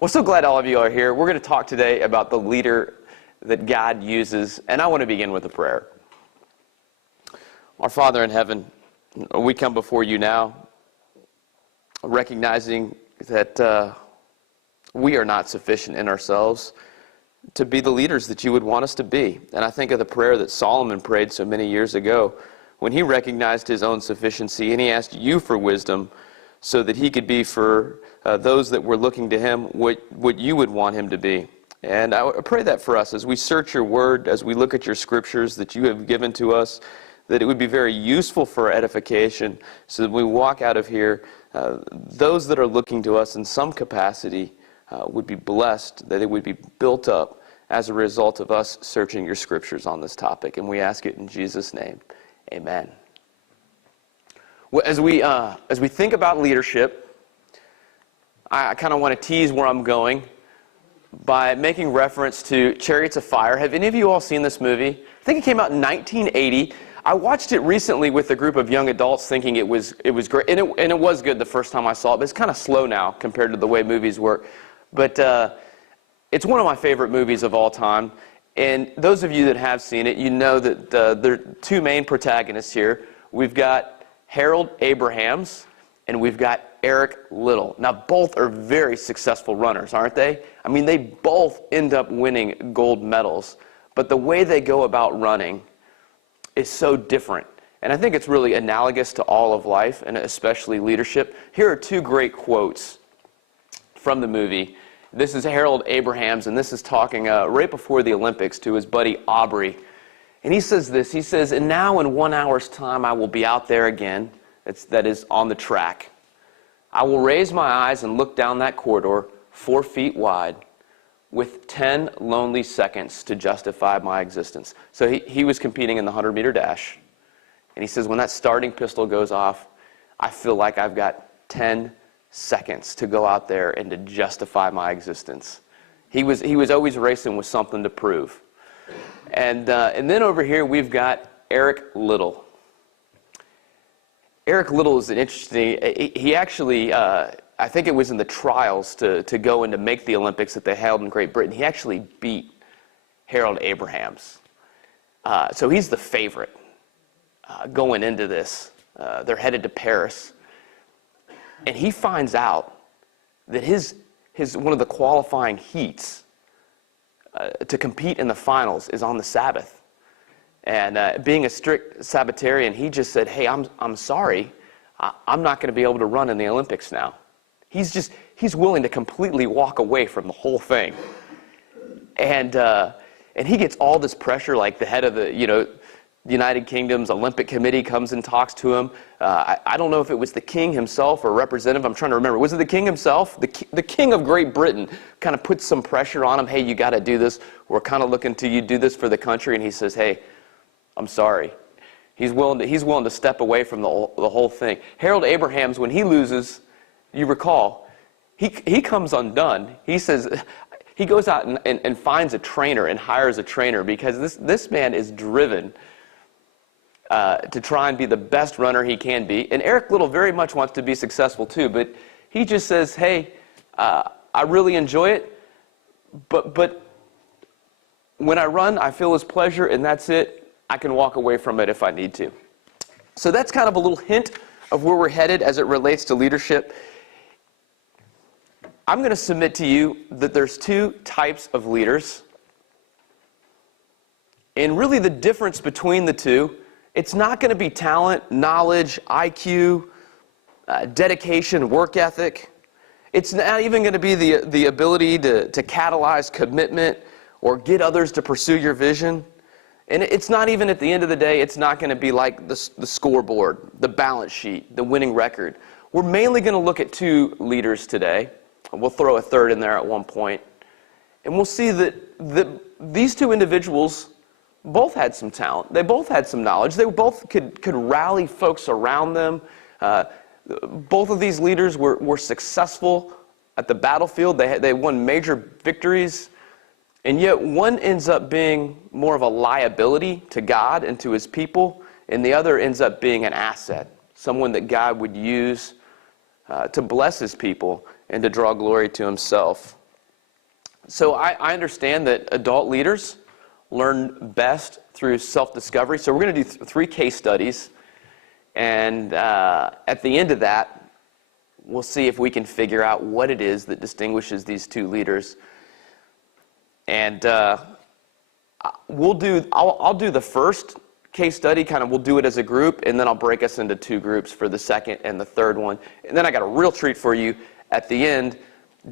Well, so glad all of you are here. We're going to talk today about the leader that God uses, and I want to begin with a prayer. Our Father in heaven, we come before you now, recognizing that we are not sufficient in ourselves to be the leaders that you would want us to be. And I think of the prayer that Solomon prayed so many years ago when he recognized his own sufficiency and he asked you for wisdom so that he could be for those that were looking to him what you would want him to be. And I pray that for us as we search your word, as we look at your scriptures that you have given to us, that it would be very useful for our edification so that when we walk out of here, those that are looking to us in some capacity would be blessed, that it would be built up as a result of us searching your scriptures on this topic. And we ask it in Jesus' name. Amen. Well, as we think about leadership, I kind of want to tease where I'm going by making reference to Chariots of Fire. Have any of you all seen this movie? I think it came out in 1980. I watched it recently with a group of young adults thinking it was great, and it was good the first time I saw it, but it's kind of slow now compared to the way movies work. But it's one of my favorite movies of all time. And those of you that have seen it, you know that there are two main protagonists here. We've got Harold Abrahams, and we've got Eric Liddell. Now, both are very successful runners, aren't they? I mean, they both end up winning gold medals. But the way they go about running is so different. And I think it's really analogous to all of life, and especially leadership. Here are two great quotes from the movie. This is Harold Abrahams, and this is talking right before the Olympics to his buddy Aubrey. And he says this, he says, "And now in 1 hour's time I will be out there again," that is on the track. "I will raise my eyes and look down that corridor 4 feet wide with 10 lonely seconds to justify my existence." So he was competing in the 100-meter dash. And he says, when that starting pistol goes off, I feel like I've got 10 seconds to go out there and to justify my existence. He was always racing with something to prove. And then over here we've got Eric Liddell. Eric Liddell is an interesting, he actually, I think it was in the trials to go and to make the Olympics that they held in Great Britain, he actually beat Harold Abrahams. So he's the favorite going into this. They're headed to Paris. And he finds out that his one of the qualifying heats to compete in the finals is on the Sabbath. And being a strict Sabbatarian, he just said, "Hey, I'm sorry, I'm not going to be able to run in the Olympics now." He's willing to completely walk away from the whole thing. And he gets all this pressure, like the head of the United Kingdom's Olympic Committee comes and talks to him. I don't know if it was the king himself or a representative. I'm trying to remember. Was it the king himself? The king of Great Britain kind of puts some pressure on him. "Hey, you got to do this. We're kind of looking to you do this for the country." And he says, "Hey, I'm sorry." He's willing to step away from the whole thing. Harold Abrahams, when he loses, you recall, he comes undone. He says, he goes out and finds a trainer and hires a trainer because this man is driven to try and be the best runner he can be. And Eric Liddell very much wants to be successful too, but he just says, "Hey, I really enjoy it, but when I run, I feel his pleasure, and that's it. I can walk away from it if I need to." So that's kind of a little hint of where we're headed as it relates to leadership. I'm going to submit to you that there's two types of leaders. And really the difference between the two, it's not going to be talent, knowledge, IQ, dedication, work ethic. It's not even going to be the ability to catalyze commitment or get others to pursue your vision. And it's not even, at the end of the day, it's not going to be like the scoreboard, the balance sheet, the winning record. We're mainly going to look at two leaders today. We'll throw a third in there at one point. And we'll see that these two individuals both had some talent. They both had some knowledge. They both could rally folks around them. Both of these leaders were successful at the battlefield. They won major victories. And yet one ends up being more of a liability to God and to his people, and the other ends up being an asset, someone that God would use to bless his people and to draw glory to himself. So I understand that adult leaders learn best through self-discovery. So we're going to do 3 case studies. And at the end of that, we'll see if we can figure out what it is that distinguishes these 2 leaders. And I'll do the first case study, we'll do it as a group, and then I'll break us into 2 groups for the second and the third one. And then I got a real treat for you at the end.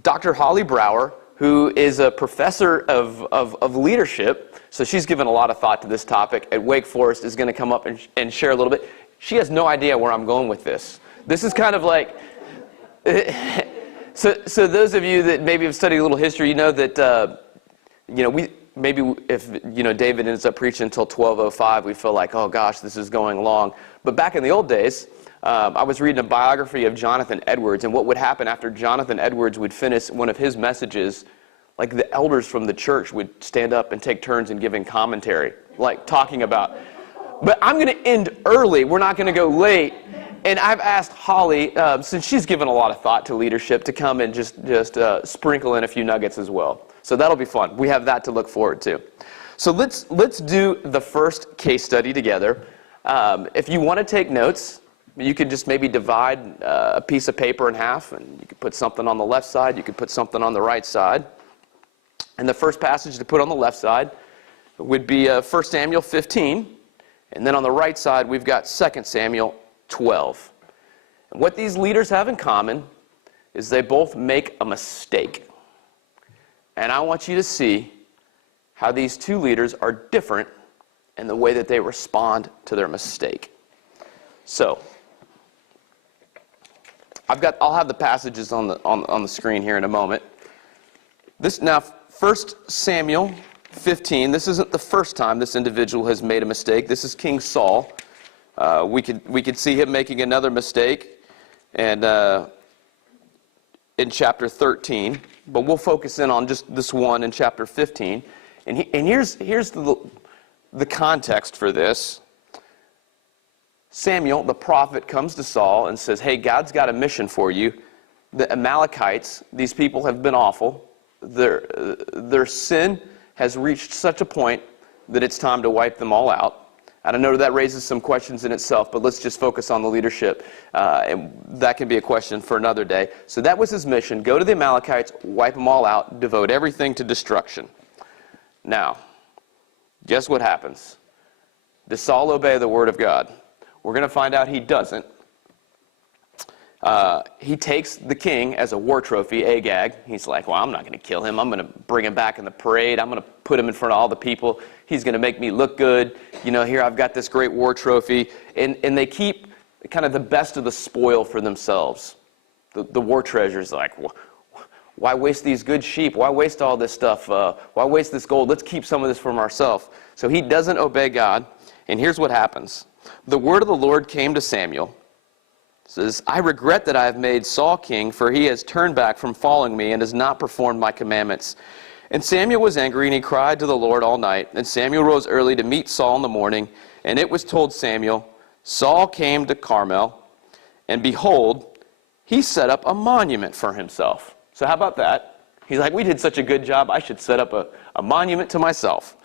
Dr. Holly Brower, who is a professor of leadership, so she's given a lot of thought to this topic at Wake Forest, is going to come up and share a little bit. She has no idea where I'm going with this. This is kind of like, so those of you that maybe have studied a little history, you know that, if David ends up preaching until 12:05, we feel like, oh gosh, this is going long. But back in the old days, I was reading a biography of Jonathan Edwards, and what would happen after Jonathan Edwards would finish one of his messages, like the elders from the church would stand up and take turns in giving commentary, like talking about. But I'm going to end early. We're not going to go late. And I've asked Holly, since she's given a lot of thought to leadership, to come and just sprinkle in a few nuggets as well. So that'll be fun. We have that to look forward to. So let's do the first case study together. If you want to take notes, you could just maybe divide a piece of paper in half, and you could put something on the left side, you could put something on the right side. And the first passage to put on the left side would be 1 Samuel 15, and then on the right side we've got 2 Samuel 12. And what these leaders have in common is they both make a mistake. And I want you to see how these 2 leaders are different in the way that they respond to their mistake. So, I'll have the passages on the screen here in a moment. Now, 1 Samuel 15. This isn't the first time this individual has made a mistake. This is King Saul. We could see him making another mistake, and in chapter 13. But we'll focus in on just this one in chapter 15. And here's the context for this. Samuel, the prophet, comes to Saul and says, hey, God's got a mission for you. The Amalekites, these people have been awful. Their sin has reached such a point that it's time to wipe them all out. And I know that raises some questions in itself, but let's just focus on the leadership. And that can be a question for another day. So that was his mission. Go to the Amalekites, wipe them all out, devote everything to destruction. Now, guess what happens? Does Saul obey the word of God? We're going to find out he doesn't. He takes the king as a war trophy, Agag. He's like, well, I'm not going to kill him. I'm going to bring him back in the parade. I'm going to put him in front of all the people. He's going to make me look good. Here I've got this great war trophy. And they keep kind of the best of the spoil for themselves. The war treasures, like, why waste these good sheep? Why waste all this stuff? Why waste this gold? Let's keep some of this for ourselves. So he doesn't obey God. And here's what happens. The word of the Lord came to Samuel. It says, I regret that I have made Saul king, for he has turned back from following me and has not performed my commandments. And Samuel was angry, and he cried to the Lord all night. And Samuel rose early to meet Saul in the morning. And it was told Samuel, Saul came to Carmel, and behold, he set up a monument for himself. So how about that? He's like, we did such a good job, I should set up a monument to myself.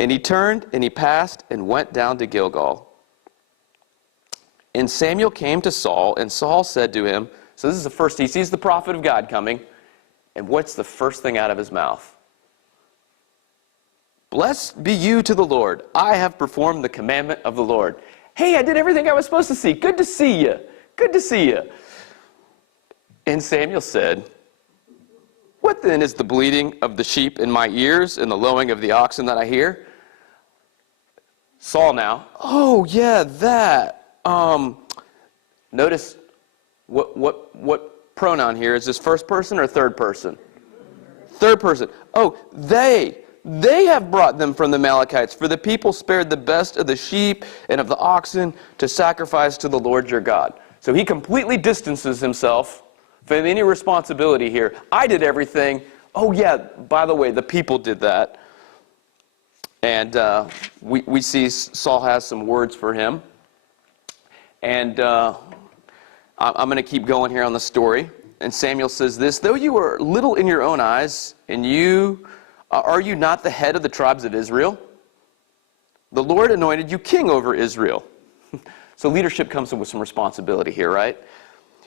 And he turned, and he passed, and went down to Gilgal. And Samuel came to Saul, and Saul said to him, so this is the first, he sees the prophet of God coming, and what's the first thing out of his mouth? Blessed be you to the Lord. I have performed the commandment of the Lord. Hey, I did everything I was supposed to see. Good to see you. Good to see you. And Samuel said, what then is the bleating of the sheep in my ears and the lowing of the oxen that I hear? Saul now, oh yeah, that. Notice what pronoun here. Is this first person or third person? Third person. Oh, they have brought them from the Amalekites, for the people spared the best of the sheep and of the oxen to sacrifice to the Lord your God. So he completely distances himself from any responsibility here. I did everything. Oh yeah, by the way, the people did that. And we see Saul has some words for him. And I'm going to keep going here on the story. And Samuel says this, though you are little in your own eyes, and are you not the head of the tribes of Israel? The Lord anointed you king over Israel. So leadership comes with some responsibility here, right?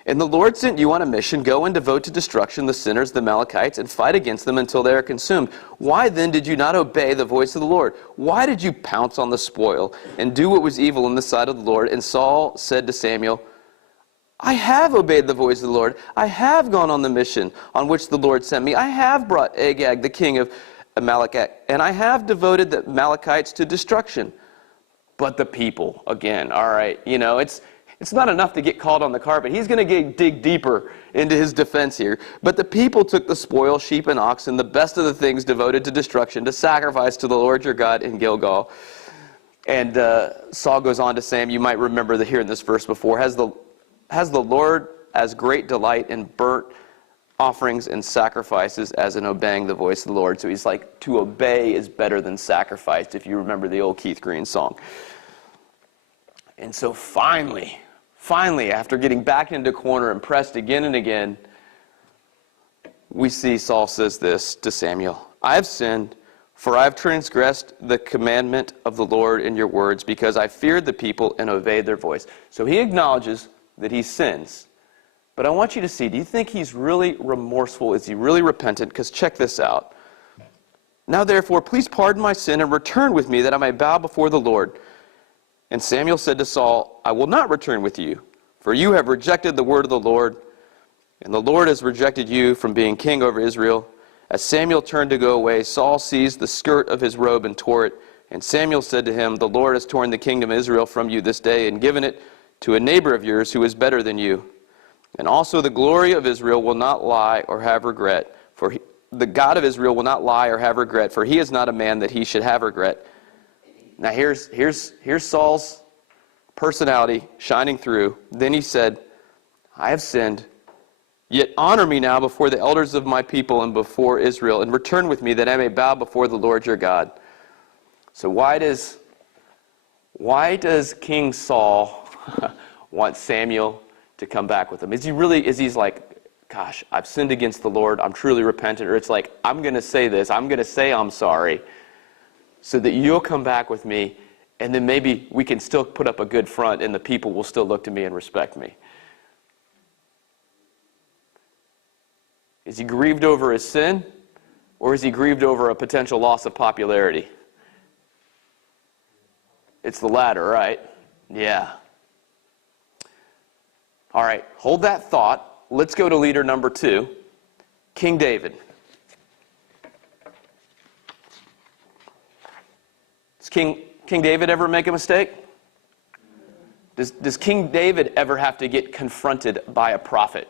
And the Lord sent you on a mission, go and devote to destruction the sinners, the Amalekites, and fight against them until they are consumed. Why then did you not obey the voice of the Lord? Why did you pounce on the spoil and do what was evil in the sight of the Lord? And Saul said to Samuel, I have obeyed the voice of the Lord. I have gone on the mission on which the Lord sent me. I have brought Agag, the king of Amalek, and I have devoted the Amalekites to destruction. But the people, again, all right, it's not enough to get called on the carpet. He's going to dig deeper into his defense here. But the people took the spoil, sheep and oxen, the best of the things devoted to destruction, to sacrifice to the Lord your God in Gilgal. And Saul goes on to say, you might remember here in this verse before, has the Lord as great delight in burnt offerings and sacrifices as in obeying the voice of the Lord. So he's like, to obey is better than sacrifice, if you remember the old Keith Green song. And so finally, after getting back into the corner and pressed again and again, we see Saul says this to Samuel, I have sinned, for I have transgressed the commandment of the Lord in your words, because I feared the people and obeyed their voice. So he acknowledges that he sins. But I want you to see, do you think he's really remorseful? Is he really repentant? Because check this out. Now therefore, please pardon my sin and return with me that I may bow before the Lord. And Samuel said to Saul, I will not return with you, for you have rejected the word of the Lord, and the Lord has rejected you from being king over Israel. As Samuel turned to go away, Saul seized the skirt of his robe and tore it. And Samuel said to him, the Lord has torn the kingdom of Israel from you this day and given it to a neighbor of yours who is better than you. And also the glory of Israel will not lie or have regret, for the God of Israel will not lie or have regret, for he is not a man that he should have regret. Now here's Saul's personality shining through. Then he said, I have sinned, yet honor me now before the elders of my people and before Israel, and return with me that I may bow before the Lord your God. So why does King Saul want Samuel to come back with him? Is he's like, gosh, I've sinned against the Lord, I'm truly repentant, or it's like, I'm going to say this, I'm going to say I'm sorry, so that you'll come back with me, and then maybe we can still put up a good front, and the people will still look to me and respect me. Is he grieved over his sin, or is he grieved over a potential loss of popularity? It's the latter, right? Yeah. All right, hold that thought. Let's go to leader number 2, King David. Does King David ever make a mistake? Does King David ever have to get confronted by a prophet?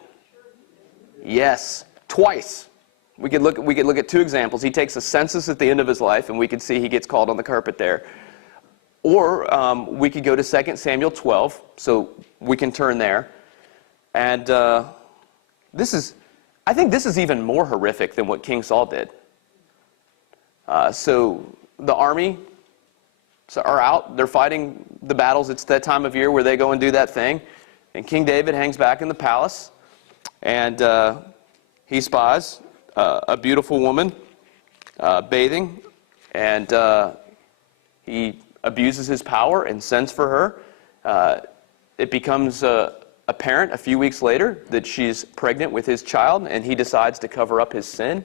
Yes, twice. We could look at 2 examples. He takes a census at the end of his life, and we could see he gets called on the carpet there. Or we could go to 2 Samuel 12, so we can turn there. And I think this is even more horrific than what King Saul did. So the army are out. They're fighting the battles. It's that time of year where they go and do that thing. And King David hangs back in the palace. And he spies a beautiful woman bathing. And he abuses his power and sends for her. It becomes apparent a few weeks later that she's pregnant with his child, and he decides to cover up his sin.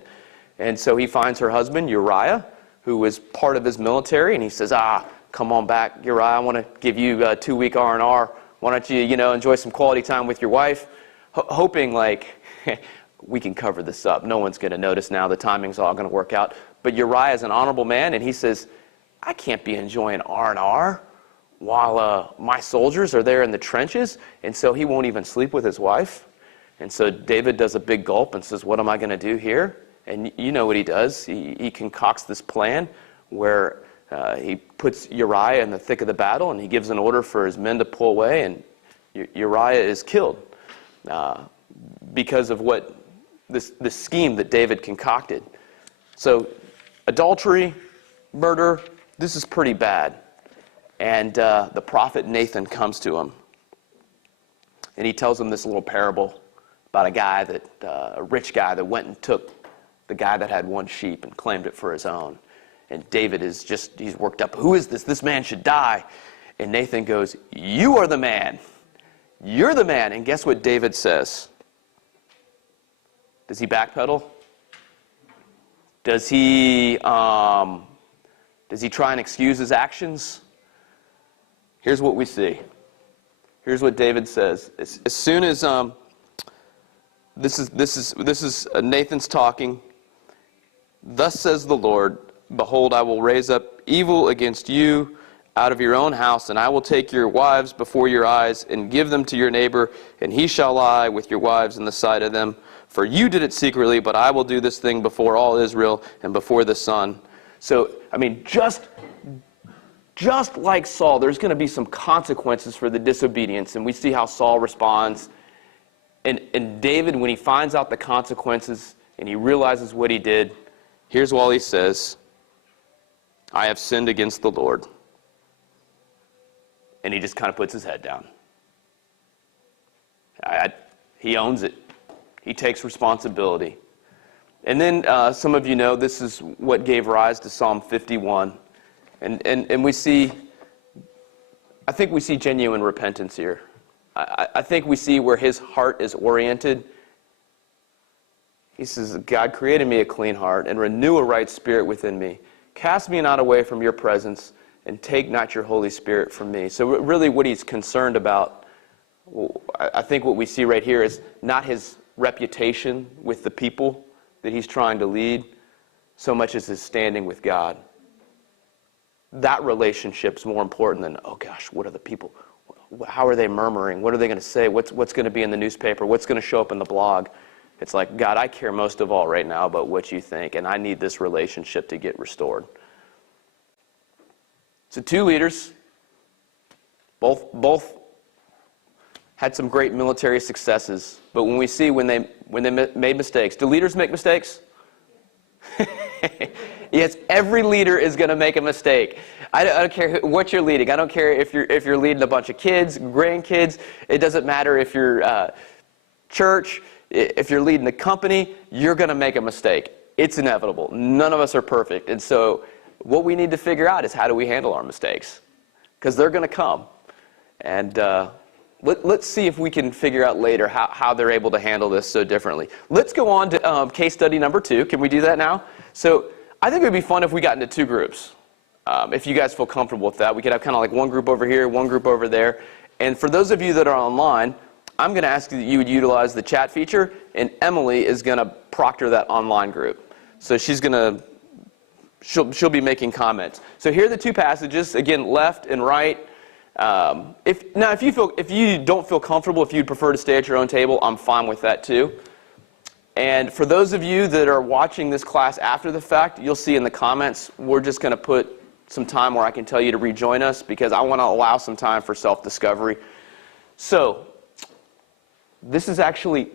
And so he finds her husband, Uriah, who was part of his military, and he says, come on back, Uriah, I want to give you a 2-week R&R. Why don't you, enjoy some quality time with your wife? Hoping, like, we can cover this up. No one's going to notice now. The timing's all going to work out. But Uriah is an honorable man, and he says, I can't be enjoying R&R while my soldiers are there in the trenches. And so he won't even sleep with his wife. And so David does a big gulp and says, what am I going to do here? And you know what he does. He concocts this plan where he puts Uriah in the thick of the battle, and he gives an order for his men to pull away, and Uriah is killed because of what this scheme that David concocted. So adultery, murder, this is pretty bad. And the prophet Nathan comes to him, and he tells him this little parable about a guy that, a rich guy that went and took the guy that had one sheep and claimed it for his own. And David is just, he's worked up. Who is this? This man should die. And Nathan goes, you are the man. You're the man. And guess what David says? Does he backpedal? Does he try and excuse his actions? Here's what we see. Here's what David says. As soon as this is Nathan's talking. Thus says the Lord, behold, I will raise up evil against you out of your own house, and I will take your wives before your eyes and give them to your neighbor, and he shall lie with your wives in the sight of them. For you did it secretly, but I will do this thing before all Israel and before the sun. So, I mean, just like Saul, there's going to be some consequences for the disobedience, and we see how Saul responds. And David, when he finds out the consequences and he realizes what he did, here's what he says: I have sinned against the Lord. And he just kind of puts his head down. He owns it. He takes responsibility. And then some of you know this is what gave rise to Psalm 51. And we see, I think we see genuine repentance here. I think we see where his heart is oriented. He says, God, created me a clean heart and renew a right spirit within me. Cast me not away from your presence, and take not your Holy Spirit from me. So really what he's concerned about, I think what we see right here is not his reputation with the people that he's trying to lead, so much as his standing with God. That relationship's more important than, oh gosh, what are the people, how are they murmuring? What are they going to say? What's going to be in the newspaper? What's going to show up in the blog? It's like, God, I care most of all right now about what you think, and I need this relationship to get restored. So two leaders, both had some great military successes, but when we see when they made mistakes, do leaders make mistakes? Yes, every leader is going to make a mistake. I don't care what you're leading. I don't care if you're leading a bunch of kids, grandkids. It doesn't matter if you're church. If you're leading a company, you're going to make a mistake. It's inevitable. None of us are perfect. And so what we need to figure out is how do we handle our mistakes? Because they're going to come. And let's see if we can figure out later how they're able to handle this so differently. Let's go on to case study number 2. Can we do that now? So I think it would be fun if we got into 2 groups. If you guys feel comfortable with that. We could have kind of like one group over here, one group over there. And for those of you that are online, I'm going to ask you that you would utilize the chat feature, and Emily is going to proctor that online group. So she's going to, she'll be making comments. So here are the 2 passages, again, left and right. If you don't feel comfortable, if you'd prefer to stay at your own table, I'm fine with that too. And for those of you that are watching this class after the fact, you'll see in the comments, we're just going to put some time where I can tell you to rejoin us, because I want to allow some time for self-discovery. So this is actually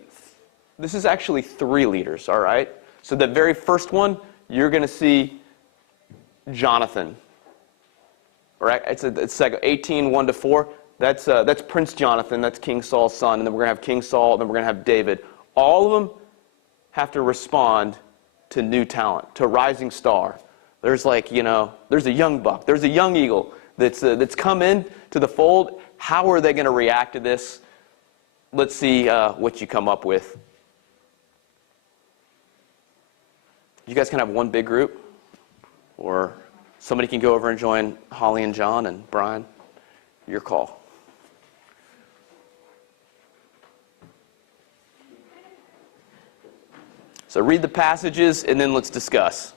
3 leaders, all right? So the very first one, you're going to see Jonathan. All right? It's like 18, 1-4. That's Prince Jonathan. That's King Saul's son. And then we're going to have King Saul, and then we're going to have David. All of them have to respond to new talent, to rising star. There's there's a young buck. There's a young eagle that's come in to the fold. How are they going to react to this? Let's see what you come up with. You guys can have one big group, or somebody can go over and join Holly and John and Brian. Your call. So read the passages, and then let's discuss.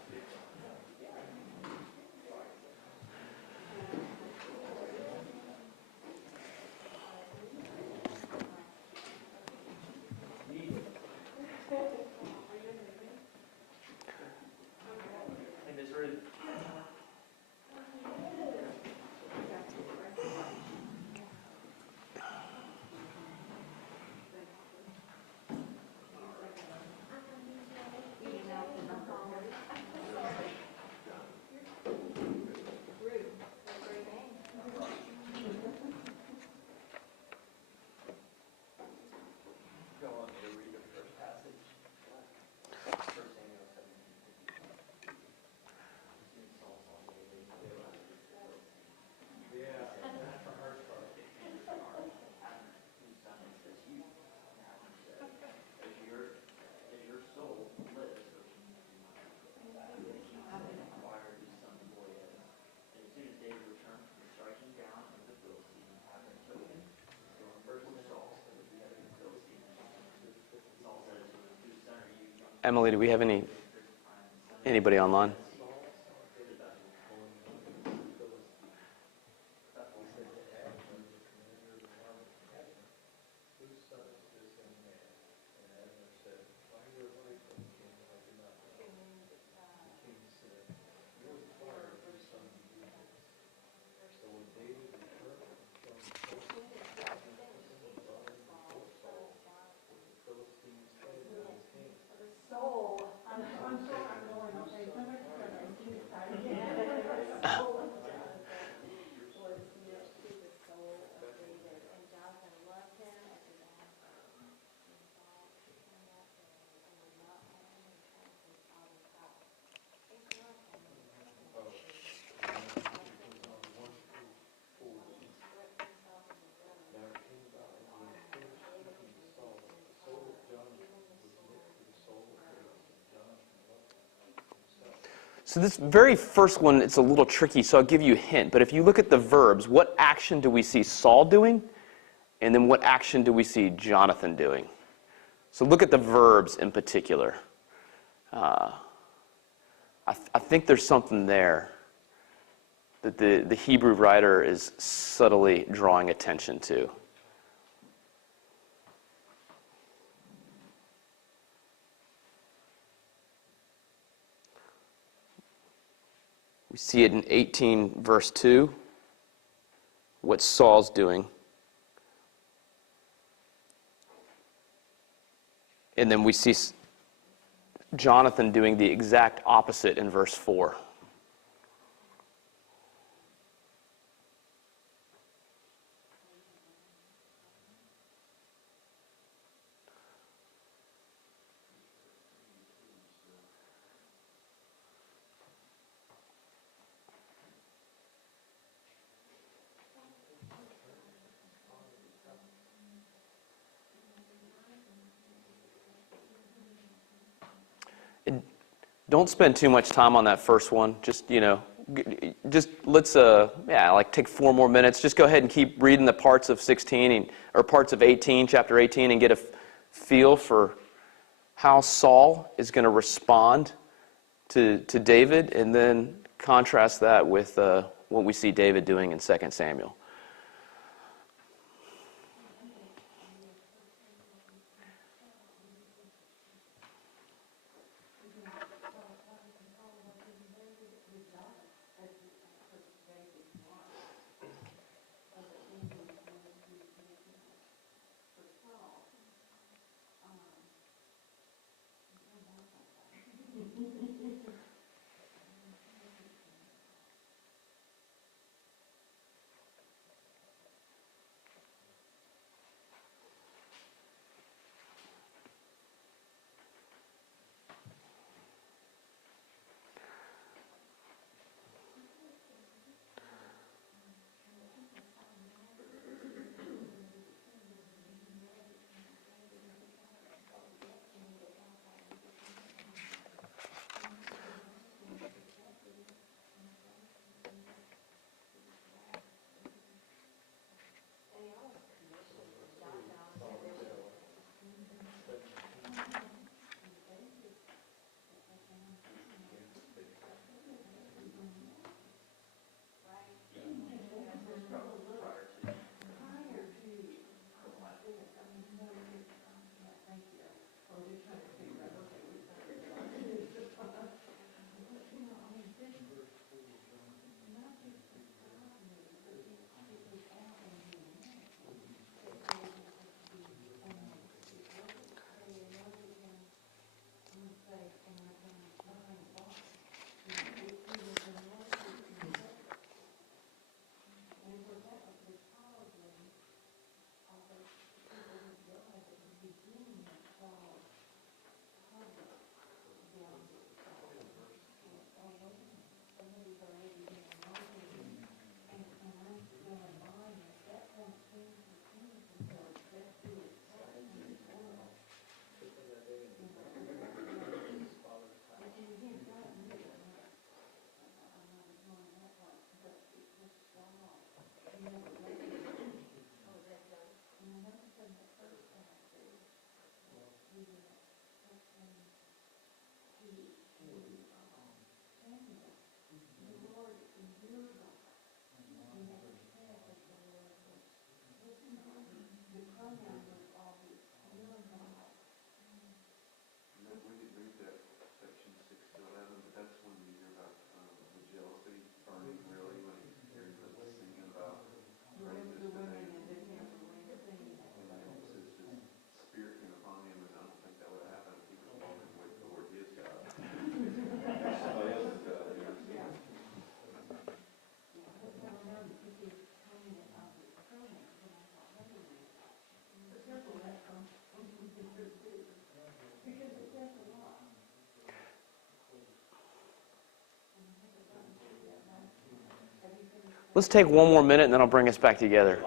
Emily, do we have anybody online? So this very first one, it's a little tricky, so I'll give you a hint. But if you look at the verbs, what action do we see Saul doing? And then what action do we see Jonathan doing? So look at the verbs in particular. I think there's something there that the Hebrew writer is subtly drawing attention to. We see it in 18 verse 2, what Saul's doing. And then we see Jonathan doing the exact opposite in verse 4. Don't spend too much time on that first one. Just, let's, take 4 more minutes. Just go ahead and keep reading the parts of 16 or parts of 18, chapter 18, and get a feel for how Saul is going to respond to David, and then contrast that with what we see David doing in 2 Samuel. Let's take one more minute and then I'll bring us back together.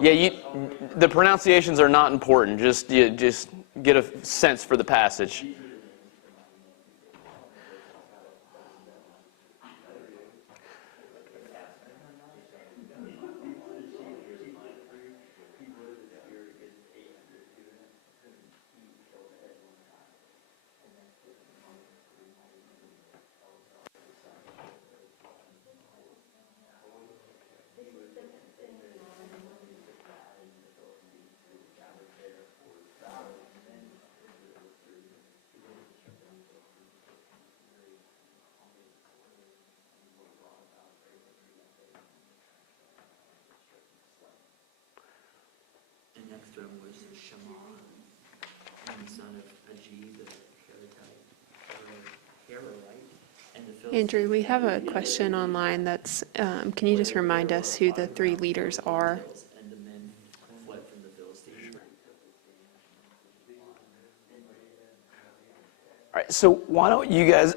Yeah, the pronunciations are not important. Just get a sense for the passage. Next to him was Shema, and the son of Ajib, the Hararite, and the Philistine. Andrew, we have a question online that's, can you just remind us who the three leaders are? And the men fled from the Philistines. All right, so why don't you guys,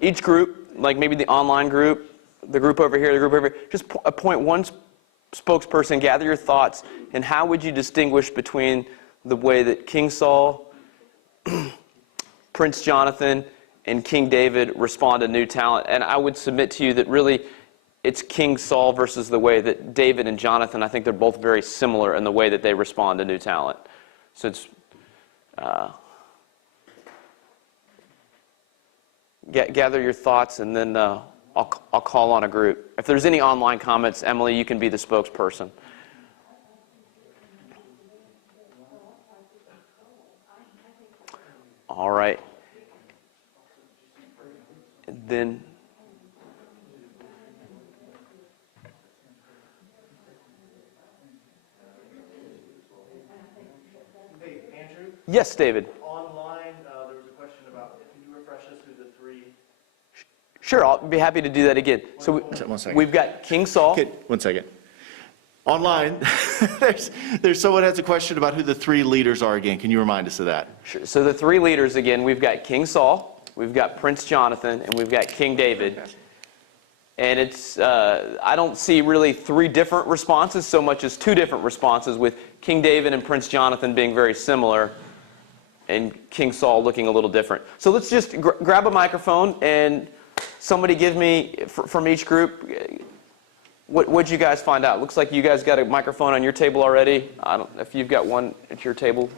each group, like maybe the online group, the group over here, the group over here, just appoint one spokesperson, gather your thoughts, and how would you distinguish between the way that King Saul, Prince Jonathan, and King David respond to new talent? And I would submit to you that really it's King Saul versus the way that David and Jonathan, I think they're both very similar in the way that they respond to new talent. So it's gather your thoughts, and then I'll call on a group. If there's any online comments, Emily, you can be the spokesperson. All right. Then Hey, Andrew? yes, David. Online, there was a question about, can you refresh us who the three... Sure, I'll be happy to do that again. So One second. we've got King Saul. Okay, 1 second. Online, there's someone has a question about who the three leaders are again. Can you remind us of that? Sure. So the three leaders again, we've got King Saul, we've got Prince Jonathan, and we've got King David. Okay. And it's, I don't see really three different responses so much as two different responses, with King David and Prince Jonathan being very similar and King Saul looking a little different. So let's just grab a microphone and somebody give me, from each group, what'd you guys find out? Looks like you guys got a microphone on your table already. I don't, if you've got one at your table,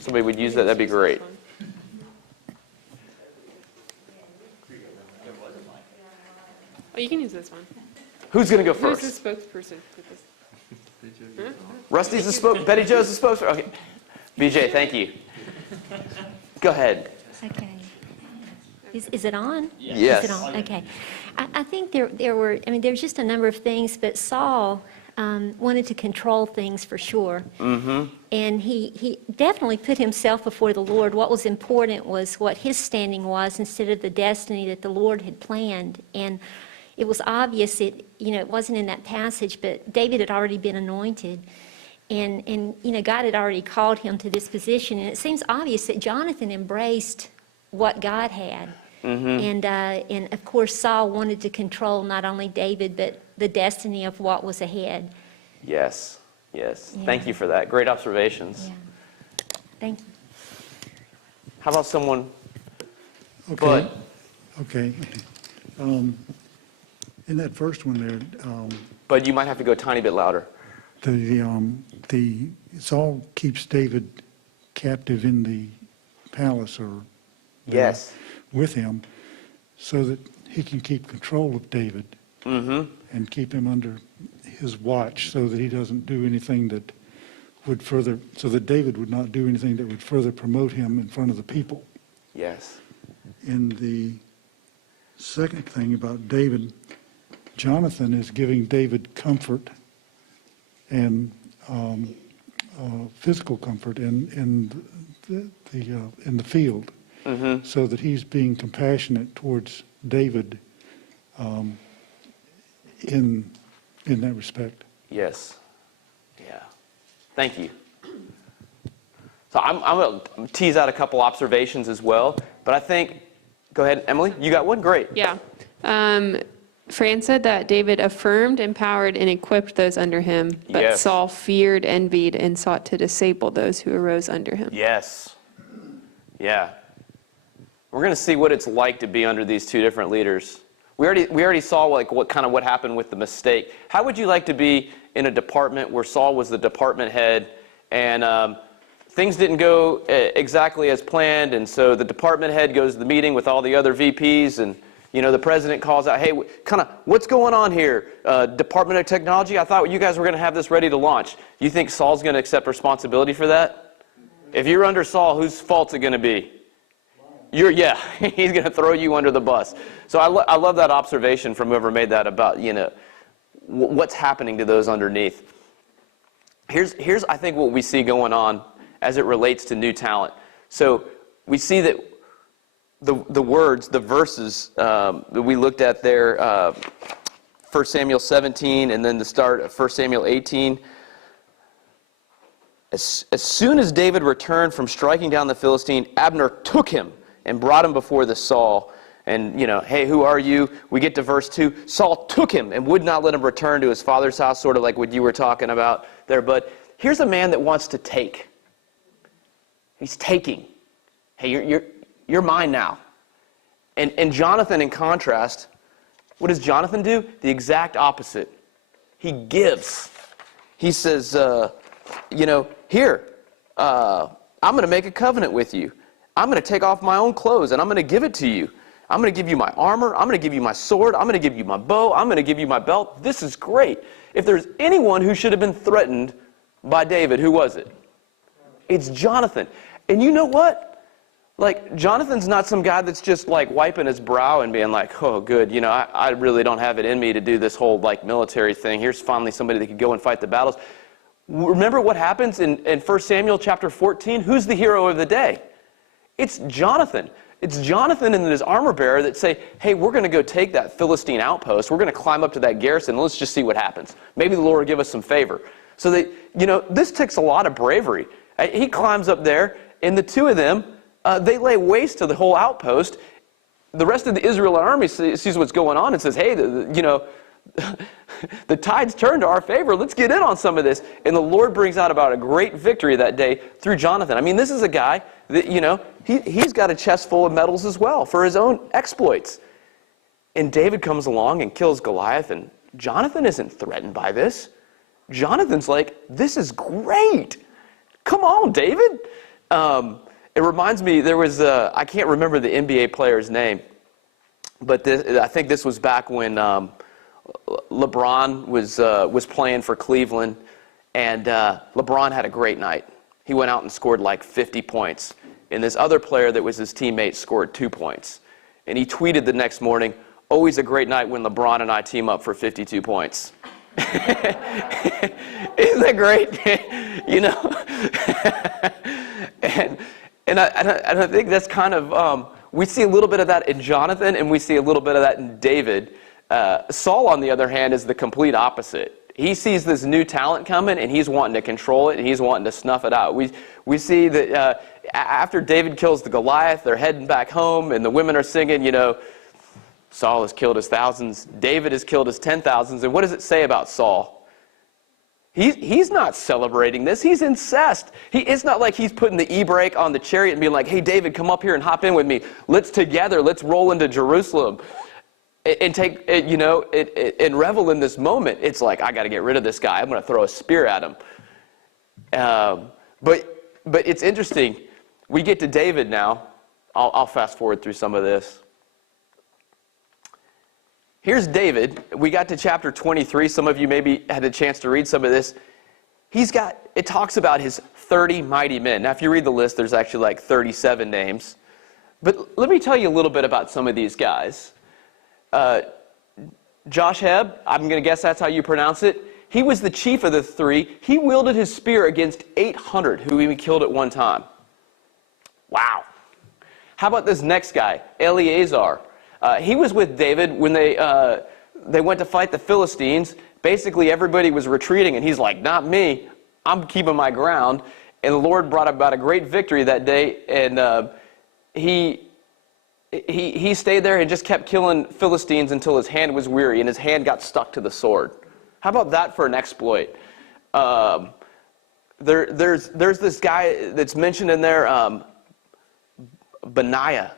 somebody would use that, that'd be great. Oh, you can use this one. Who's going to go Who's first? the spokesperson for this? Huh? Rusty's the Betty Jo's the spokesperson? Okay. BJ, thank you. Go ahead. Okay. Is it on? Yes. Is it on? Okay. I think there were, I mean, there's just a number of things, but Saul wanted to control things for sure. Mm-hmm. And he definitely put himself before the Lord. What was important was what his standing was instead of the destiny that the Lord had planned. And it was obvious, it wasn't in that passage, but David had already been anointed. And God had already called him to this position. And it seems obvious that Jonathan embraced what God had. Mm-hmm. And of course, Saul wanted to control not only David, but the destiny of what was ahead. Yes, yes. Yeah. Thank you for that. Great observations. Yeah. Thank you. How about someone? Okay. Bud. Okay. In that first one there, But you might have to go a tiny bit louder. the Saul keeps David captive in the palace or Yes. with him, so that he can keep control of David and keep him under his watch, so that he doesn't do anything that would further, so that David would not do anything that would further promote him in front of the people. Yes. In the second thing about David, Jonathan is giving David comfort and physical comfort in the field, so that he's being compassionate towards David in that respect. Yes. Yeah. Thank you. So I'm going to tease out a couple observations as well, but I think, go ahead, Emily, you got one? Great. Yeah. Fran said that David affirmed, empowered, and equipped those under him, but Yes. Saul feared, envied, and sought to disable those who arose under him. Yes. Yeah. We're going to see what it's like to be under these two different leaders. We already saw what happened with the mistake. How would you like to be in a department where Saul was the department head and things didn't go exactly as planned, and so the department head goes to the meeting with all the other VPs, and the president calls out, hey, what's going on here? Department of Technology, I thought you guys were going to have this ready to launch. You think Saul's going to accept responsibility for that? If you're under Saul, whose fault's it going to be? He's going to throw you under the bus. So I love that observation from whoever made that about, what's happening to those underneath. Here's I think what we see going on as it relates to new talent. So we see that the words, the verses that we looked at there, 1 Samuel 17 and then the start of 1 Samuel 18. As soon as David returned from striking down the Philistine, Abner took him and brought him before the Saul. And, hey, who are you? We get to verse 2. Saul took him and would not let him return to his father's house, sort of like what you were talking about there. But here's a man that wants to take. He's taking. Hey, you're mine now. And Jonathan, in contrast, what does Jonathan do? The exact opposite. He gives. He says, here, I'm going to make a covenant with you. I'm going to take off my own clothes, and I'm going to give it to you. I'm going to give you my armor. I'm going to give you my sword. I'm going to give you my bow. I'm going to give you my belt. This is great. If there's anyone who should have been threatened by David, who was it? It's Jonathan. And you know what? Jonathan's not some guy that's just wiping his brow and being like, oh, good, I really don't have it in me to do this whole military thing. Here's finally somebody that could go and fight the battles. Remember what happens in 1 Samuel chapter 14? Who's the hero of the day? It's Jonathan. It's Jonathan and his armor bearer that say, hey, we're going to go take that Philistine outpost. We're going to climb up to that garrison. And let's just see what happens. Maybe the Lord will give us some favor. So this takes a lot of bravery. He climbs up there, and the two of them, they lay waste to the whole outpost. The rest of the Israelite army sees what's going on and says, hey, the tide's turned to our favor. Let's get in on some of this. And the Lord brings out about a great victory that day through Jonathan. I mean, this is a guy that, he's got a chest full of medals as well for his own exploits. And David comes along and kills Goliath, and Jonathan isn't threatened by this. Jonathan's like, this is great. Come on, David. It reminds me, there was, I can't remember the NBA player's name, but I think this was back when LeBron was playing for Cleveland, and LeBron had a great night. He went out and scored 50 points. And this other player that was his teammate scored 2 points. And he tweeted the next morning, always a great night when LeBron and I team up for 52 points. Isn't that great? And I think that's kind of, we see a little bit of that in Jonathan, and we see a little bit of that in David. Saul, on the other hand, is the complete opposite. He sees this new talent coming, and he's wanting to control it, and he's wanting to snuff it out. We see that after David kills the Goliath, they're heading back home, and the women are singing, Saul has killed his thousands, David has killed his 10,000s. And what does it say about Saul? He's not celebrating this. He's incensed. It's not like he's putting the e-brake on the chariot and being like, hey, David, come up here and hop in with me. Let's roll into Jerusalem. and take, and revel in this moment. It's like, I got to get rid of this guy. I'm going to throw a spear at him. But it's interesting. We get to David now. I'll fast forward through some of this. Here's David. We got to chapter 23. Some of you maybe had a chance to read some of this. It talks about his 30 mighty men. Now, if you read the list, there's actually like 37 names. But let me tell you a little bit about some of these guys. Josh Heb, I'm going to guess that's how you pronounce it. He was the chief of the three. He wielded his spear against 800 who he killed at one time. Wow. How about this next guy, Eleazar? He was with David when they went to fight the Philistines. Basically, everybody was retreating, and he's like, not me. I'm keeping my ground. And the Lord brought about a great victory that day, and he stayed there and just kept killing Philistines until his hand was weary, and his hand got stuck to the sword. How about that for an exploit? There's this guy that's mentioned in there, Benaiah.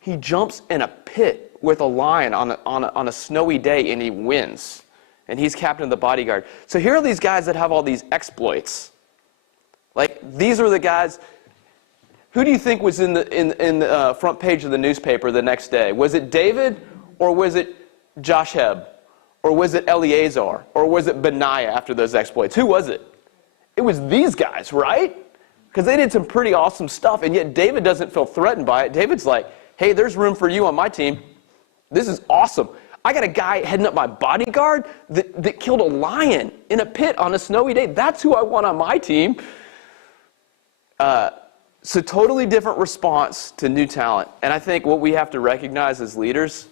He jumps in a pit with a lion on a snowy day, and he wins. And he's captain of the bodyguard. So here are these guys that have all these exploits. Like, these are the guys. Who do you think was in the front page of the newspaper the next day? Was it David, or was it Josh Heb? Or was it Eleazar? Or was it Benaiah after those exploits? Who was it? It was these guys, right? Because they did some pretty awesome stuff, and yet David doesn't feel threatened by it. David's like, hey, there's room for you on my team. This is awesome. I got a guy heading up my bodyguard that killed a lion in a pit on a snowy day. That's who I want on my team. So totally different response to new talent. And I think what we have to recognize as leaders,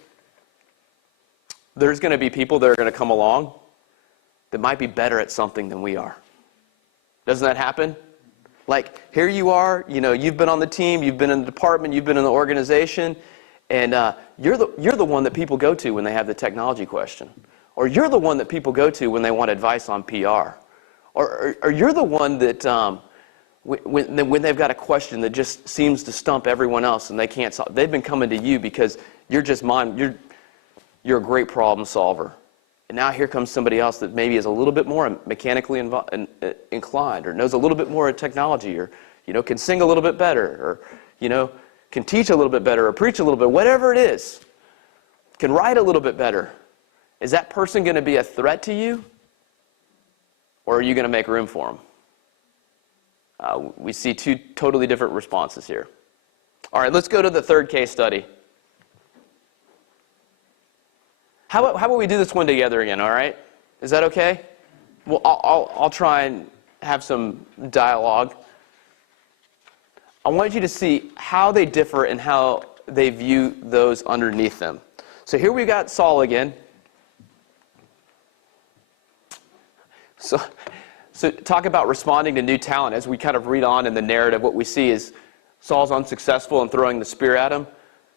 there's going to be people that are going to come along that might be better at something than we are. Doesn't that happen? Like, here you are, you've been on the team, you've been in the department, you've been in the organization, and you're the one that people go to when they have the technology question. Or you're the one that people go to when they want advice on PR. Or you're the one that when they've got a question that just seems to stump everyone else and they can't solve. They've been coming to you because you're a great problem solver. And now here comes somebody else that maybe is a little bit more mechanically inclined, or knows a little bit more of technology, or can sing a little bit better, or can teach a little bit better, or preach a little bit, whatever it is, can write a little bit better. Is that person going to be a threat to you, or are you going to make room for them? We see two totally different responses here. All right, let's go to the third case study. How about we do this one together again, all right? Is that okay? Well, I'll try and have some dialogue. I want you to see how they differ and how they view those underneath them. So here we've got Saul again. So talk about responding to new talent. As we kind of read on in the narrative, what we see is Saul's unsuccessful in throwing the spear at him.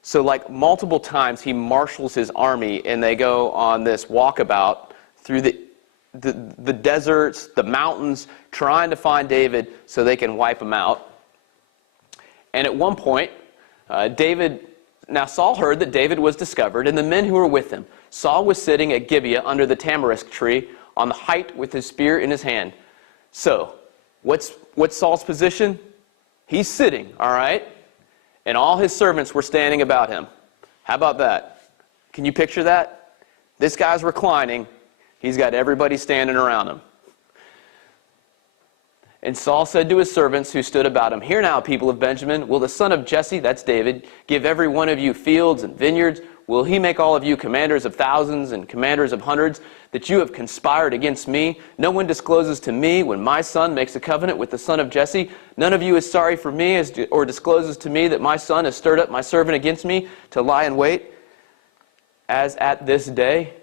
So like multiple times he marshals his army and they go on this walkabout through the deserts, the mountains, trying to find David so they can wipe him out. And at one point, Saul heard that David was discovered and the men who were with him. Saul was sitting at Gibeah under the tamarisk tree on the height with his spear in his hand. So, what's Saul's position? He's sitting, all right? And all his servants were standing about him. How about that? Can you picture that? This guy's reclining. He's got everybody standing around him. And Saul said to his servants who stood about him, "Hear now, people of Benjamin, will the son of Jesse," that's David, "give every one of you fields and vineyards? Will he make all of you commanders of thousands and commanders of hundreds, that you have conspired against me? No one discloses to me when my son makes a covenant with the son of Jesse. None of you is sorry for me or discloses to me that my son has stirred up my servant against me to lie in wait, as at this day."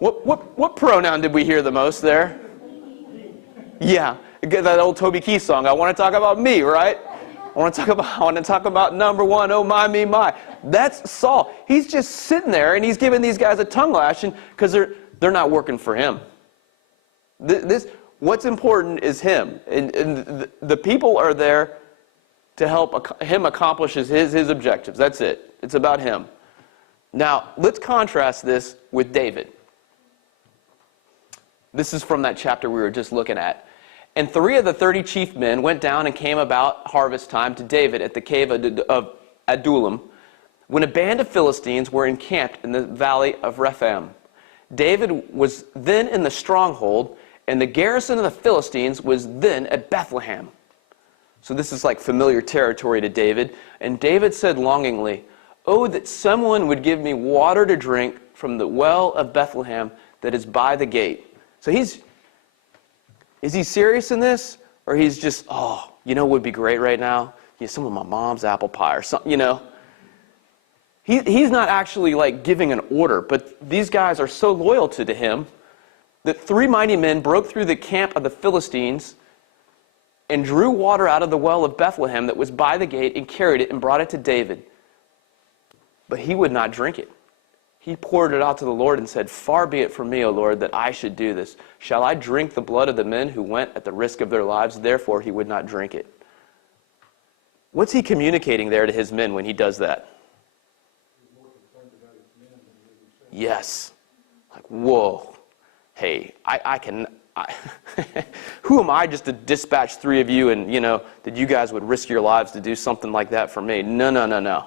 What pronoun did we hear the most there? Yeah, that old Toby Keith song, "I want to talk about me," right? I want to talk about number one, oh my, me, my. That's Saul. He's just sitting there and he's giving these guys a tongue lashing because they're not working for him. What's important is him. And the people are there to help him accomplish his objectives. That's it. It's about him. Now, let's contrast this with David. This is from that chapter we were just looking at. And 3 of the 30 chief men went down and came about harvest time to David at the cave of Adullam, when a band of Philistines were encamped in the valley of Rephaim. David was then in the stronghold, and the garrison of the Philistines was then at Bethlehem. So this is like familiar territory to David. And David said longingly, "Oh, that someone would give me water to drink from the well of Bethlehem that is by the gate." So is he serious in this? Or he's just, oh, you know what would be great right now? Yeah, some of my mom's apple pie or something, you know. He's not actually like giving an order, but these guys are so loyal to him that 3 mighty men broke through the camp of the Philistines and drew water out of the well of Bethlehem that was by the gate and carried it and brought it to David. But he would not drink it. He poured it out to the Lord and said, "Far be it from me, O Lord, that I should do this. Shall I drink the blood of the men who went at the risk of their lives?" Therefore, he would not drink it. What's he communicating there to his men when he does that? Yes. Like, whoa. Hey, who am I just to dispatch 3 of you and, that you guys would risk your lives to do something like that for me? No.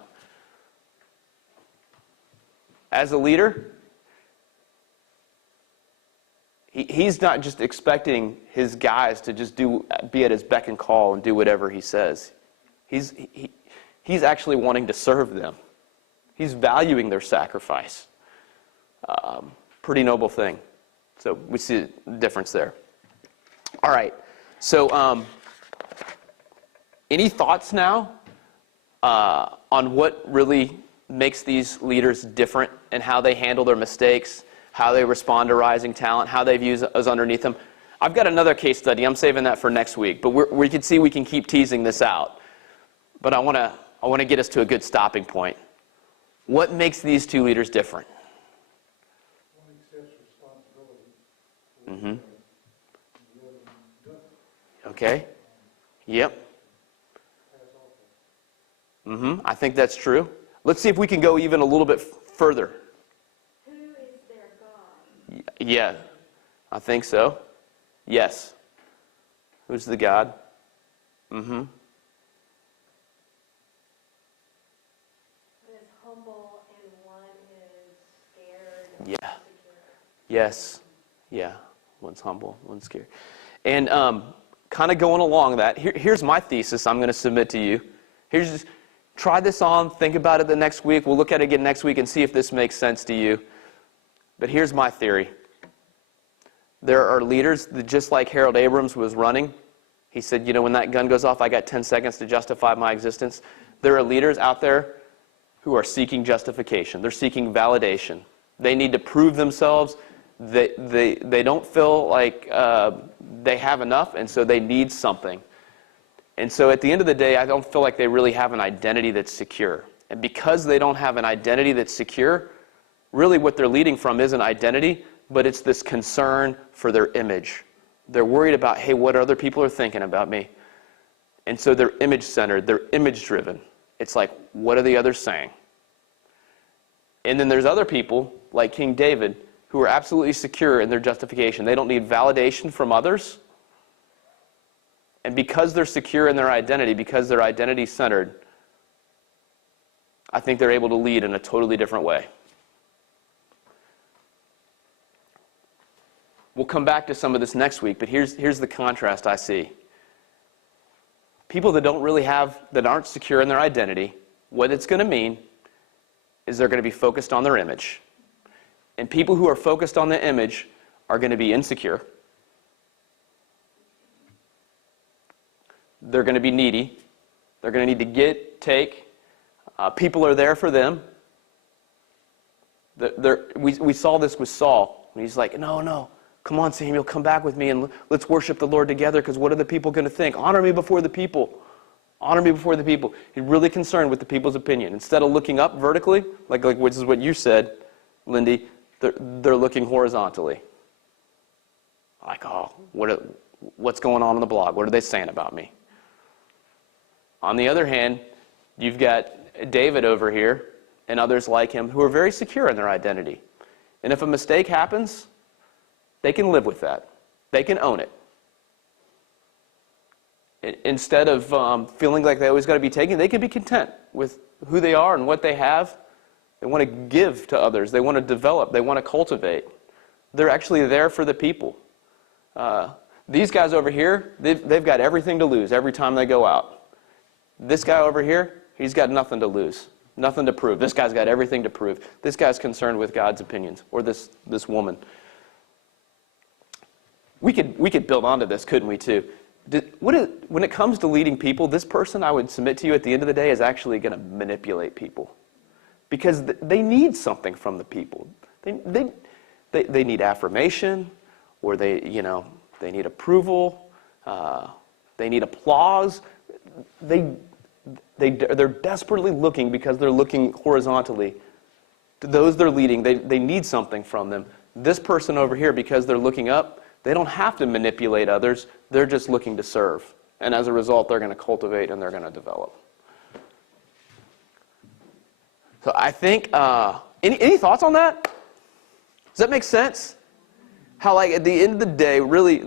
As a leader, he's not just expecting his guys to just be at his beck and call and do whatever he says. He's actually wanting to serve them. He's valuing their sacrifice. Pretty noble thing. So we see the difference there. All right. So any thoughts now on what really makes these leaders different and how they handle their mistakes, how they respond to rising talent, how they view us underneath them? I've got another case study. I'm saving that for next week. But we can see we can keep teasing this out. But I want to get us to a good stopping point. What makes these 2 leaders different? Mm-hmm. Okay. Yep. Mm-hmm. I think that's true. Let's see if we can go even a little bit further. Who is their God? Yeah, I think so. Yes. Who's the God? Mm-hmm. One is humble and one is scared. Yeah. Yes. Yeah. One's humble, one's scared. And kind of going along that, here's my thesis I'm going to submit to you. Here's just, try this on, think about it the next week. We'll look at it again next week and see if this makes sense to you. But here's my theory. There are leaders that, just like Harold Abrams was running, he said, when that gun goes off, I got 10 seconds to justify my existence. There are leaders out there who are seeking justification. They're seeking validation. They need to prove themselves. They don't feel like they have enough, and so they need something. And so at the end of the day, I don't feel like they really have an identity that's secure. And because they don't have an identity that's secure, really what they're leading from isn't identity, but it's this concern for their image. They're worried about, hey, what other people are thinking about me? And so they're image-centered, they're image-driven. It's like, what are the others saying? And then there's other people, like King David, who are absolutely secure in their justification. They don't need validation from others. And because they're secure in their identity, because they're identity-centered, I think they're able to lead in a totally different way. We'll come back to some of this next week, but here's the contrast I see. People that aren't secure in their identity, what it's going to mean is they're going to be focused on their image. And people who are focused on the image are going to be insecure. They're going to be needy. They're going to need to take. People are there for them. We saw this with Saul. He's like, no, come on, Samuel, come back with me and let's worship the Lord together, because what are the people going to think? Honor me before the people. Honor me before the people. He's really concerned with the people's opinion. Instead of looking up vertically, like which is what you said, Lindy, they're looking horizontally. Like, oh, what's going on the blog? What are they saying about me? On the other hand, you've got David over here and others like him who are very secure in their identity. And if a mistake happens, they can live with that. They can own it. Instead of feeling like they always got to be taken, they can be content with who they are and what they have. They want to give to others. They want to develop. They want to cultivate. They're actually there for the people. These guys over here, they've got everything to lose every time they go out. This guy over here, he's got nothing to lose, nothing to prove. This guy's got everything to prove. This guy's concerned with God's opinions, or this woman. We could build onto this, couldn't we, too? When it comes to leading people, this person, I would submit to you at the end of the day, is actually going to manipulate people. Because they need something from the people. They need affirmation, or they need approval, they need applause. They're desperately looking, because they're looking horizontally to those they're leading. They need something from them. This person over here, because they're looking up, they don't have to manipulate others. They're just looking to serve. And as a result, they're going to cultivate and they're going to develop. So I think, any thoughts on that? Does that make sense? How, like, at the end of the day, really,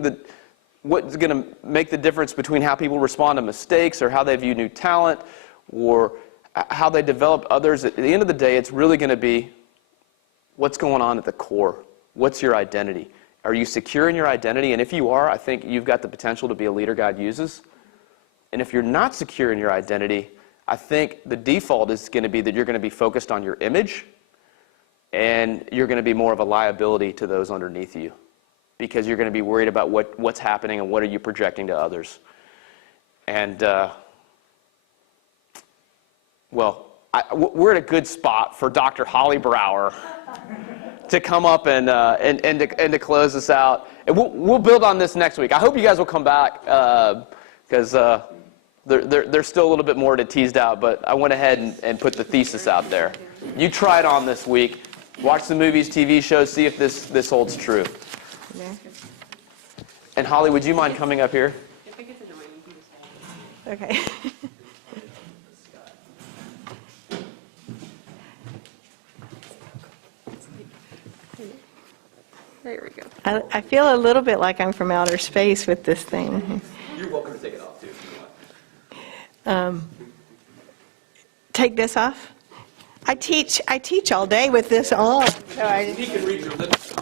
what's going to make the difference between how people respond to mistakes, or how they view new talent, or how they develop others, at the end of the day, it's really going to be what's going on at the core. What's your identity? Are you secure in your identity? And if you are, I think you've got the potential to be a leader God uses. And if you're not secure in your identity, I think the default is going to be that you're going to be focused on your image, and you're going to be more of a liability to those underneath you, because you're going to be worried about what's happening and what are you projecting to others. And, we're at a good spot for Dr. Holly Brower to come up and to close us out. And we'll build on this next week. I hope you guys will come back, because there's still a little bit more to teased out, but I went ahead and put the thesis out there. You try it on this week. Watch the movies, TV shows, see if this holds true. And Holly, would you mind coming up here? If it gets annoying, you can just hold. Okay. There we go. I feel a little bit like I'm from outer space with this thing. You're welcome to take it off, too, if you want. Take this off? I teach all day with this on. So He can read your lips.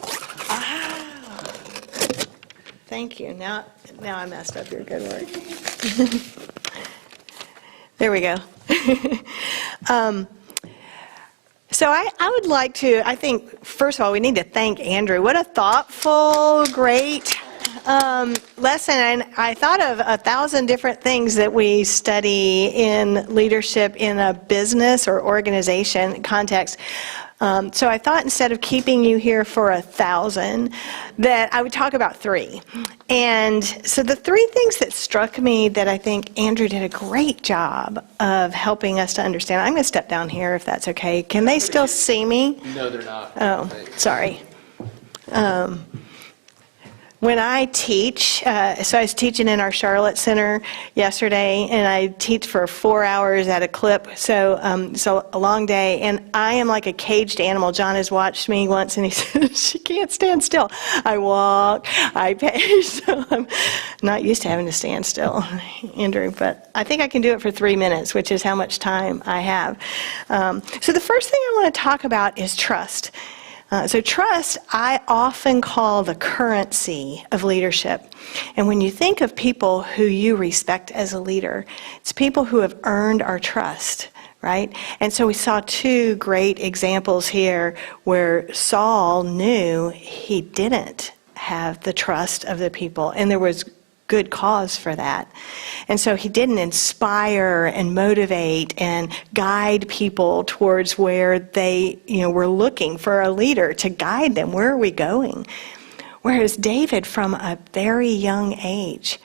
Thank you. Now I messed up your good work. There we go. So I would like to, I think, first of all, we need to thank Andrew. What a thoughtful, great lesson. And I thought of 1,000 different things that we study in leadership in a business or organization context. So I thought, instead of keeping you here for 1,000, that I would talk about 3. And so the 3 things that struck me that I think Andrew did a great job of helping us to understand. I'm going to step down here if that's okay. Can they still see me? No, they're not. Oh, sorry. When I teach, so I was teaching in our Charlotte Center yesterday, and I teach for 4 hours at a clip, so a long day, and I am like a caged animal. John has watched me once, and he said, she can't stand still. I walk, I pace, so I'm not used to having to stand still, Andrew, but I think I can do it for 3 minutes, which is how much time I have. So the first thing I want to talk about is trust. So trust, I often call the currency of leadership. And when you think of people who you respect as a leader, it's people who have earned our trust, right? And so we saw 2 great examples here where Saul knew he didn't have the trust of the people, and there was good cause for that. And so he didn't inspire and motivate and guide people towards where they, were looking for a leader to guide them. Where are we going? Whereas David, from a very young age,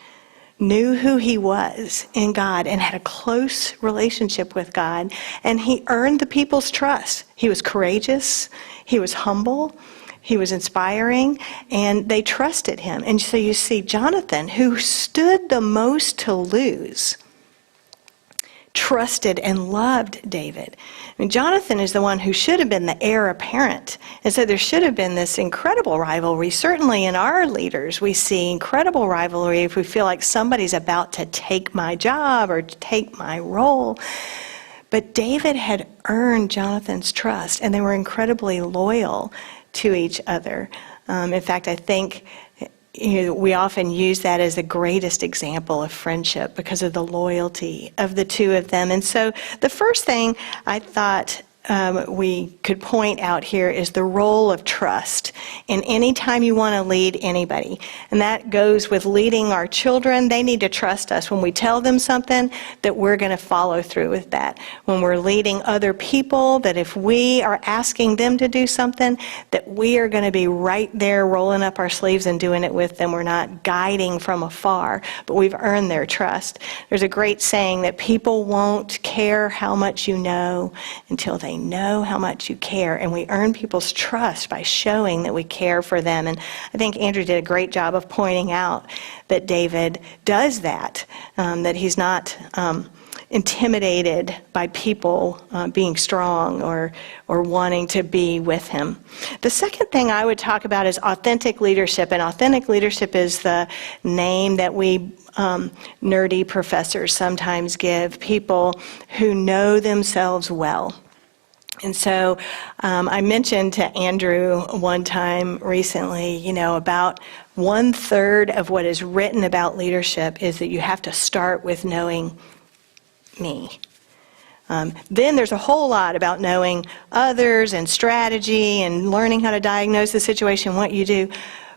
knew who he was in God and had a close relationship with God, and he earned the people's trust. He was courageous, he was humble, he was inspiring, and they trusted him. And so you see Jonathan, who stood the most to lose, trusted and loved David. I mean, Jonathan is the one who should have been the heir apparent. And so there should have been this incredible rivalry. Certainly in our leaders, we see incredible rivalry if we feel like somebody's about to take my job or to take my role. But David had earned Jonathan's trust, and they were incredibly loyal to each other. In fact, I think we often use that as the greatest example of friendship because of the loyalty of the two of them. And so the first thing I thought we could point out here is the role of trust in any time you want to lead anybody. And that goes with leading our children. They need to trust us when we tell them something, that we're going to follow through with that. When we're leading other people, that if we are asking them to do something, that we are going to be right there rolling up our sleeves and doing it with them. We're not guiding from afar, but we've earned their trust. There's a great saying that people won't care how much you know until they know how much you care, and we earn people's trust by showing that we care for them. And I think Andrew did a great job of pointing out that David does that, that he's not intimidated by people being strong or wanting to be with him. The second thing I would talk about is authentic leadership, and authentic leadership is the name that we nerdy professors sometimes give people who know themselves well. And so I mentioned to Andrew one time recently, about 1/3 of what is written about leadership is that you have to start with knowing me. Then there's a whole lot about knowing others and strategy and learning how to diagnose the situation, what you do.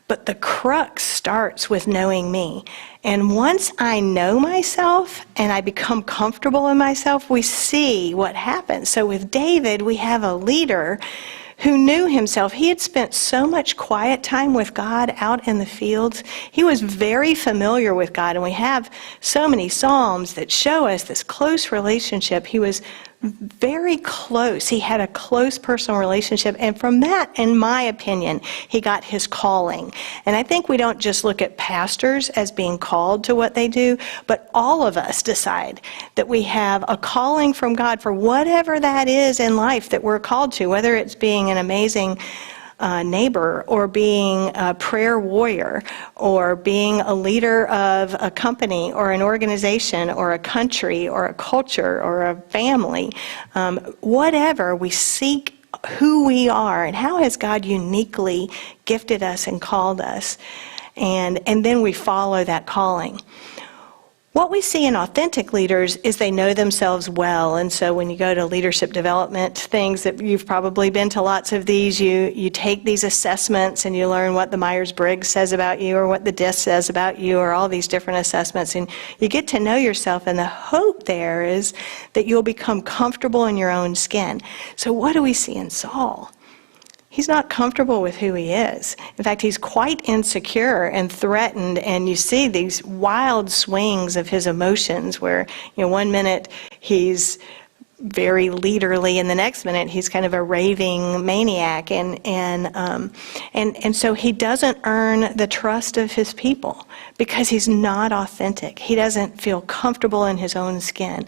But the crux starts with knowing me. And once I know myself and I become comfortable in myself, we see what happens. So with David, we have a leader who knew himself. He had spent so much quiet time with God out in the fields. He was very familiar with God, and we have so many Psalms that show us this close relationship. He was very close. He had a close personal relationship, and from that, in my opinion, he got his calling. And I think we don't just look at pastors as being called to what they do, but all of us decide that we have a calling from God for whatever that is in life that we're called to, whether it's being an amazing neighbor, or being a prayer warrior, or being a leader of a company or an organization or a country or a culture or a family. Whatever, we seek who we are and how has God uniquely gifted us and called us, and then we follow that calling. What we see in authentic leaders is they know themselves well. And so when you go to leadership development things, that you've probably been to lots of these, you take these assessments and you learn what the Myers-Briggs says about you or what the DISC says about you, or all these different assessments, and you get to know yourself, and the hope there is that you'll become comfortable in your own skin. So what do we see in Saul? He's not comfortable with who he is. In fact, he's quite insecure and threatened, and you see these wild swings of his emotions where, one minute he's very leaderly, and the next minute he's kind of a raving maniac, and so he doesn't earn the trust of his people because he's not authentic. He doesn't feel comfortable in his own skin.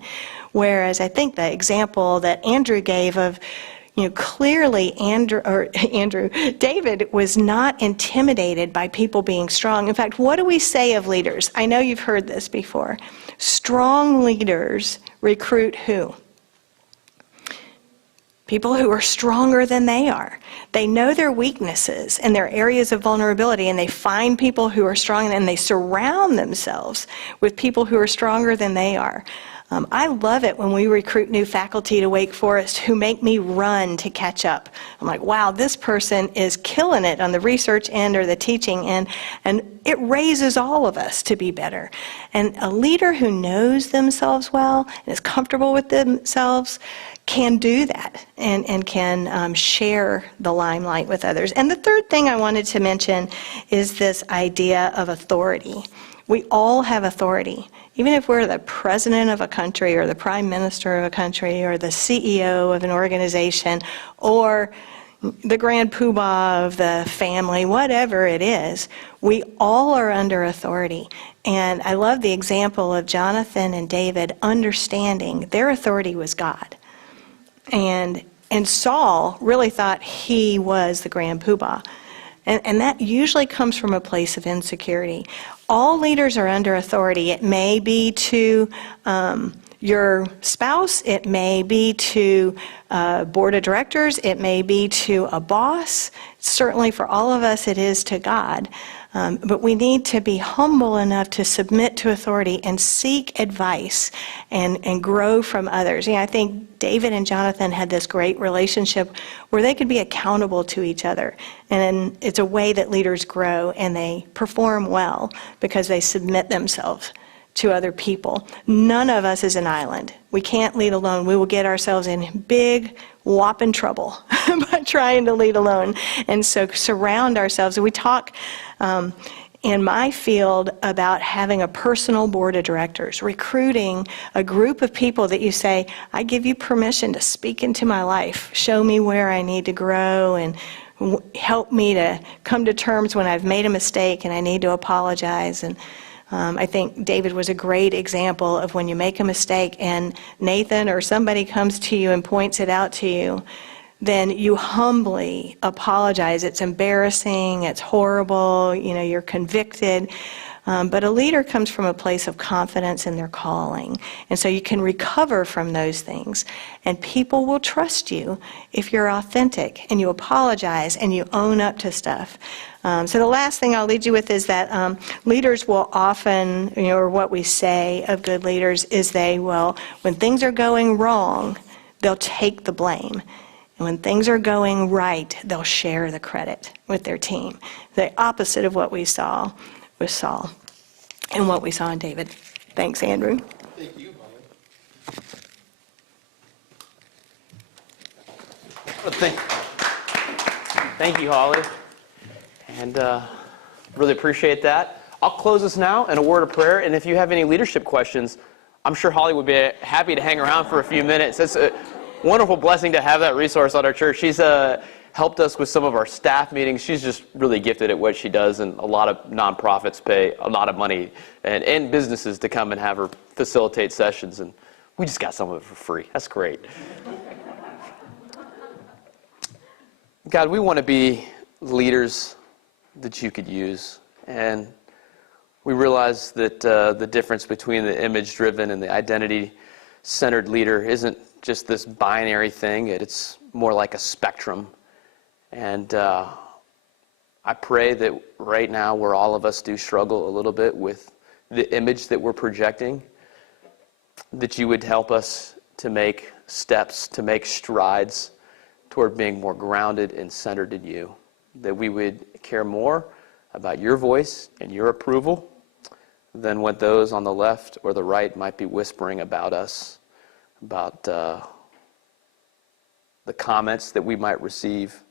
Whereas I think the example that Andrew gave of, clearly David was not intimidated by people being strong. In fact, what do we say of leaders? I know you've heard this before. Strong leaders recruit who? People who are stronger than they are. They know their weaknesses and their areas of vulnerability, and they find people who are strong, and they surround themselves with people who are stronger than they are. I love it when we recruit new faculty to Wake Forest who make me run to catch up. I'm like, wow, this person is killing it on the research end or the teaching end, and it raises all of us to be better. And a leader who knows themselves well and is comfortable with themselves can do that and can share the limelight with others. And the third thing I wanted to mention is this idea of authority. We all have authority. Even if we're the president of a country or the prime minister of a country or the CEO of an organization or, the grand poobah of the family, whatever it is, we all are under authority. And I love the example of Jonathan and David understanding their authority was God. And Saul really thought he was the grand poobah. And that usually comes from a place of insecurity. All leaders are under authority. It may be to your spouse, it may be to a board of directors, it may be to a boss. Certainly for all of us, it is to God. But we need to be humble enough to submit to authority and seek advice and grow from others. I think David and Jonathan had this great relationship where they could be accountable to each other. And it's a way that leaders grow and they perform well because they submit themselves to other people. None of us is an island. We can't lead alone. We will get ourselves in big, whopping trouble by trying to lead alone. And so surround ourselves. We talk in my field about having a personal board of directors, recruiting a group of people that you say, I give you permission to speak into my life, show me where I need to grow, and help me to come to terms when I've made a mistake and I need to apologize. And I think David was a great example of when you make a mistake and Nathan or somebody comes to you and points it out to you, then you humbly apologize. It's embarrassing, it's horrible, you're convicted. But a leader comes from a place of confidence in their calling. And so you can recover from those things. And people will trust you if you're authentic and you apologize and you own up to stuff. So the last thing I'll lead you with is that leaders will often, or what we say of good leaders is they will, when things are going wrong, they'll take the blame. And when things are going right, they'll share the credit with their team. The opposite of what we saw with Saul and what we saw in David. Thanks, Andrew. Thank you, Holly. Thank you, Holly. And really appreciate that. I'll close this now in a word of prayer. And if you have any leadership questions, I'm sure Holly would be happy to hang around for a few minutes. It's a wonderful blessing to have that resource on our church. She's helped us with some of our staff meetings. She's just really gifted at what she does, and a lot of nonprofits pay a lot of money and businesses to come and have her facilitate sessions, and we just got some of it for free. That's great. God, we want to be leaders that you could use, and we realize that the difference between the image-driven and the identity-centered leader isn't just this binary thing. It's more like a spectrum. And I pray that right now, where all of us do struggle a little bit with the image that we're projecting, that you would help us to make steps, to make strides toward being more grounded and centered in you, that we would care more about your voice and your approval than what those on the left or the right might be whispering about us, about the comments that we might receive.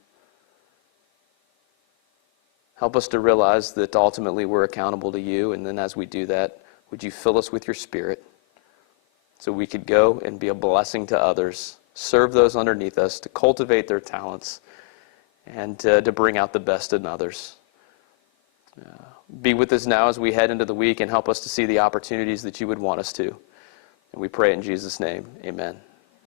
Help us to realize that ultimately we're accountable to you, and then as we do that, would you fill us with your Spirit so we could go and be a blessing to others, serve those underneath us, to cultivate their talents, and to bring out the best in others. Be with us now as we head into the week and help us to see the opportunities that you would want us to. And we pray in Jesus' name, amen.